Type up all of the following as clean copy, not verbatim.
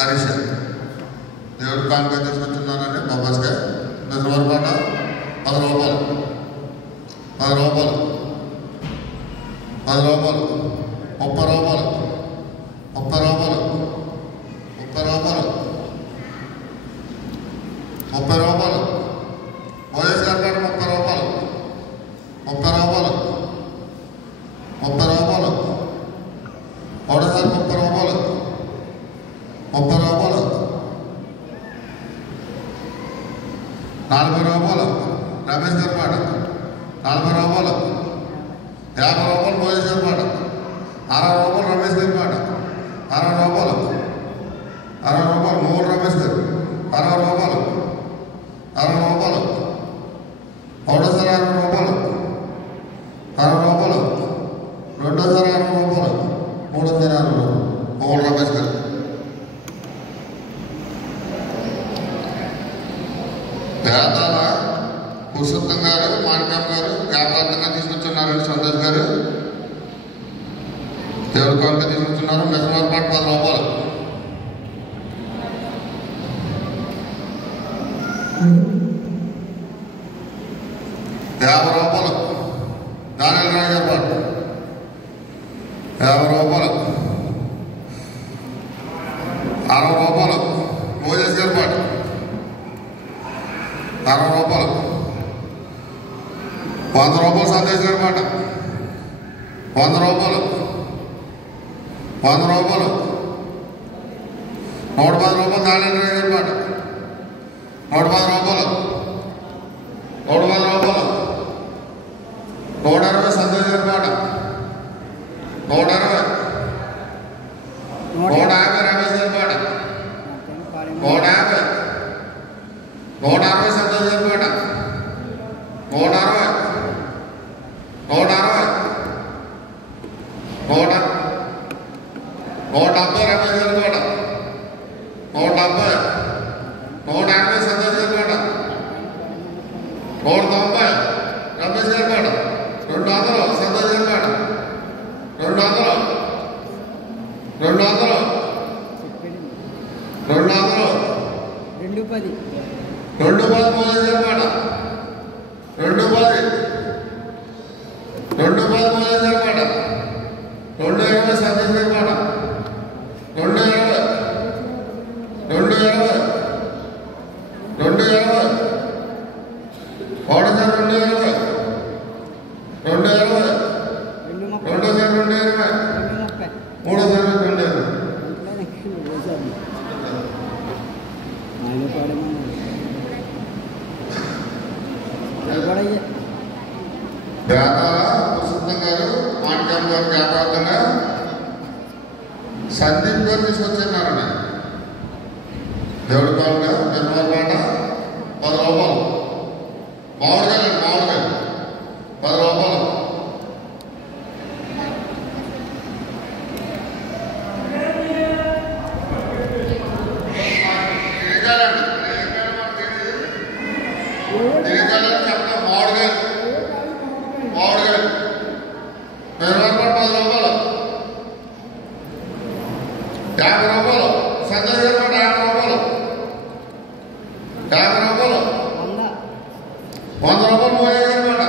హరీష దేవుడి కానుక తీసుకొచ్చున్నారండి బాబాస్గా నిజవర పాట 10 రూపాయలు 10 రూపాయలు 10 రూపాయలు 30 రూపాయలు 30 రూపాయలు 30 రూపాయలు 30 రూపాయలు ఓఎస్ గారి పాట 30 రూపాయలు 30 రూపాయలు 30 రూపాయలు ఒకటోసారి 30 రూపాయలు 30 రూపాయలు 40 రూపాయలు రమేష్ గారి పాట 40 రూపాయలు 50 రూపాయలు మోయేష్ గారి పాట 60 రూపాయలు రమేష్ గారి పాట 60 రూపాయలు 60 రూపాయలు మూడు రమేష్ గారు 60 రూపాయలు 60 రూపాయలు ఒకటోసారి 60 రూపాయలు 60 రూపాయలు రెండోసారి 60 రూపాయలు మూడోసారి 60 రూపాయలు మూడు రమేష్ గారు పేదాల పురుషోత్తం గారు మాణిక్యం గారు వ్యాపారంగా తీసుకొచ్చున్నారండి సంతోష్ గారు దేవుడి కానుక తీసుకొచ్చున్నారు నిజవర పాట 10 రూపాయలు 50 రూపాయలు దానిల రాజు గారి పాట 50 రూపాయలు 60 రూపాయలు మోజేష్ గారి పాట 60 రూపాయలు 100 రూపాయలు సంతోష్ గారి పాట 100 రూపాయలు 100 రూపాయలు 110 రూపాయలు దానిల రాజు గారి పాట 110 రూపాయలు 110 రూపాయలు 160 సంతోష్ గారి పాట 160 150 రమేష్ గారి పాట 150 160 సంతోష్ గారి పాట 160 160 170 రమేష్ గారి పాట 170 180 సంతోష్ గారి పాట 190 రమేష్ గారి పాట 200 సంతోష్ గారి పాట 200 200 210 210 మోజేష్ గారి పాట 210 210 మోజేష్ గారి పాట 220 సంతోష్ గారి పాట 220 220 220 ఒకటోసారి 220 220 రెండోసారి 220 మూడోసారి 220 పేదాల పురుషోత్తం గారు మాణిక్యం గారు వ్యాపారంగా సందీప్ గారు తీసుకొచ్చున్నారండి దేవుడి కానుక నిజవర పాట 10 రూపాయలు మామిడికాయలండి మామిడికాయలు 10 రూపాయలు తిరిగాలని చెప్పడం మామిడికాయలు మామిడికాయలు నిజవర పాట 10 రూపాయలు 50 రూపాయలు సంతోష్ గారి పాట 50 రూపాయలు 50 రూపాయలు 100 రూపాయలు మోయేష్ గారి పాట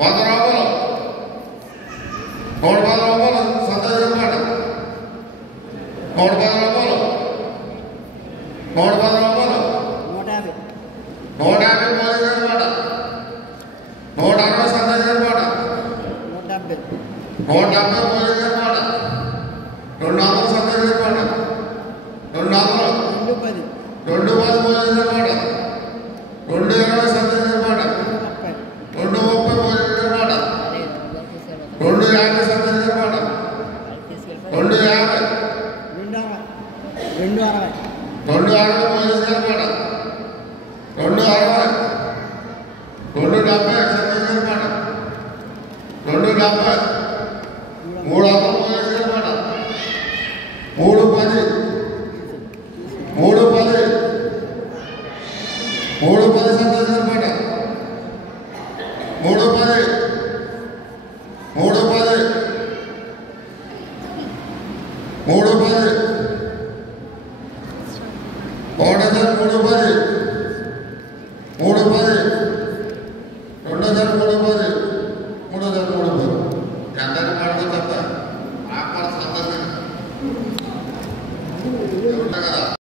100 రూపాయలు 110 రూపాయలు సంతోష్ గారి పాట 110 రూపాయలు 110 రూపాయలు 150 మోయేష్ గారి పాట 160 సంతోష్ గారి పాట 170 మోయేష్ గారి పాట 200 సంతోష్ గారి పాట 200 210 మోయేష్ గారి పాట 220 సంతోష్ గారి పాట 230 మోయేష్ గారి పాట 250 సంతోష్ గారి పాట 250 260 మోయేష్ గారి పాట 260 270 సంతోష్ గారి పాట 270 300 మోయేష్ గారి పాట 310 310 310 సంతోష్ గారి పాట 310 310 310 రెండోసారి 310, మూడోసారి 310. ఎంతైనా పడదు తప్ప నాకు పడుతుంది అందరికీ.